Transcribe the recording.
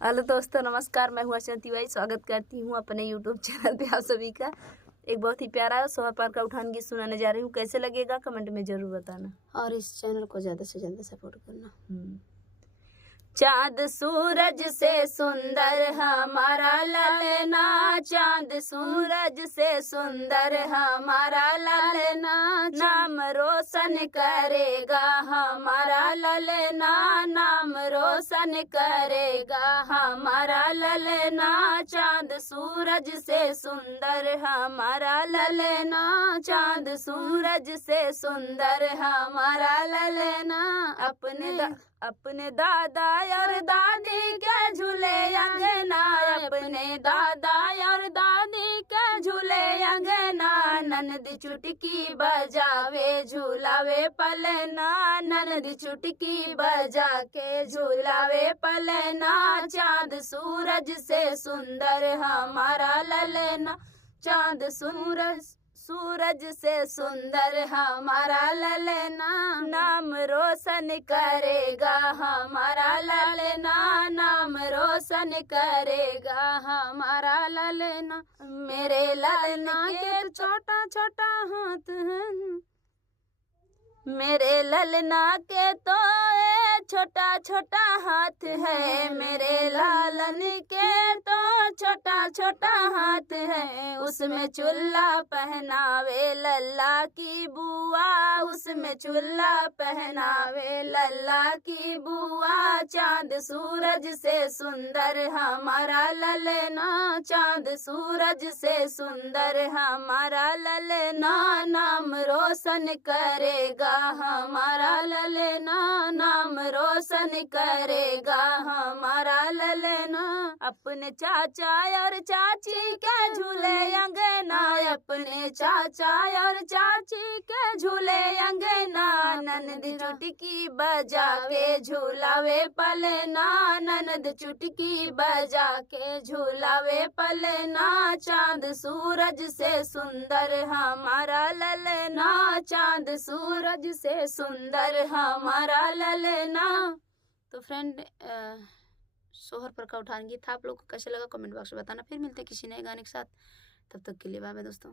Hello दोस्तों, नमस्कार। मैं हूँ अर्चना तिवारी। स्वागत करती हूँ अपने यूट्यूब चैनल पे आप सभी का। एक बहुत ही प्यारा सोहर पार का उठान गीत सुनाने जा रही हूँ। कैसे लगेगा कमेंट में ज़रूर बताना और इस चैनल को ज़्यादा से ज़्यादा सपोर्ट करना। चाँद सूरज से सुंदर हमारा ललना, चाँद सूरज से सुंदर हमारा ललना, नाम रोशन करेगा हमारा ललना, नाम रोशन करेगा हमारा ललना। चाँद सूरज से सुंदर हमारा ललना, चाँद सूरज से सुंदर हमारा ललना। अपने दादा और दादी के झूले अंगना, अपने दादा और दादी के झूले अंगना, ननद चुटकी बजावे झूलावे पलना, ननद चुटकी बजा के झूलावे पलना। चाँद सूरज से सुंदर हमारा ललना, चाँद सूरज से सुंदर हमारा ललना, नाम रोशन करेगा हमारा ललना, नाम रोशन करेगा हमारा ललना। मेरे ललना के छोटा छोटा हाथ है, मेरे ललना के तो छोटा छोटा हाथ है, मेरे लालन के तो छोटा छोटा हाथ है। उसमें चुल्ला पहनावे लल्ला की बुआ, उसमें चुल्ला पहनावे लल्ला की बुआ। चाँद सूरज से सुंदर हमारा ललना, चाँद सूरज से सुंदर हमारा ललना, नाम रोशन करेगा हमारा ललना, नाम रोशन करेगा हमारा ललना। अपने चाचा और चाची के झूले अंगना, अपने चाचा और चाची के झूले अंगना, ननद चुटकी बजा के झूलावे पलना, ननद चुटकी बजा के झूलावे पलना। चाँद सूरज से सुंदर हमारा ललना, चाँद सूरज से सुंदर हमारा ललना। तो फ्रेंड, सोहर पर का उठान गीत था। आप लोग को कैसे लगा कमेंट बॉक्स में बताना। फिर मिलते हैं किसी नए गाने के साथ। तब तक के लिए बाय बाय दोस्तों।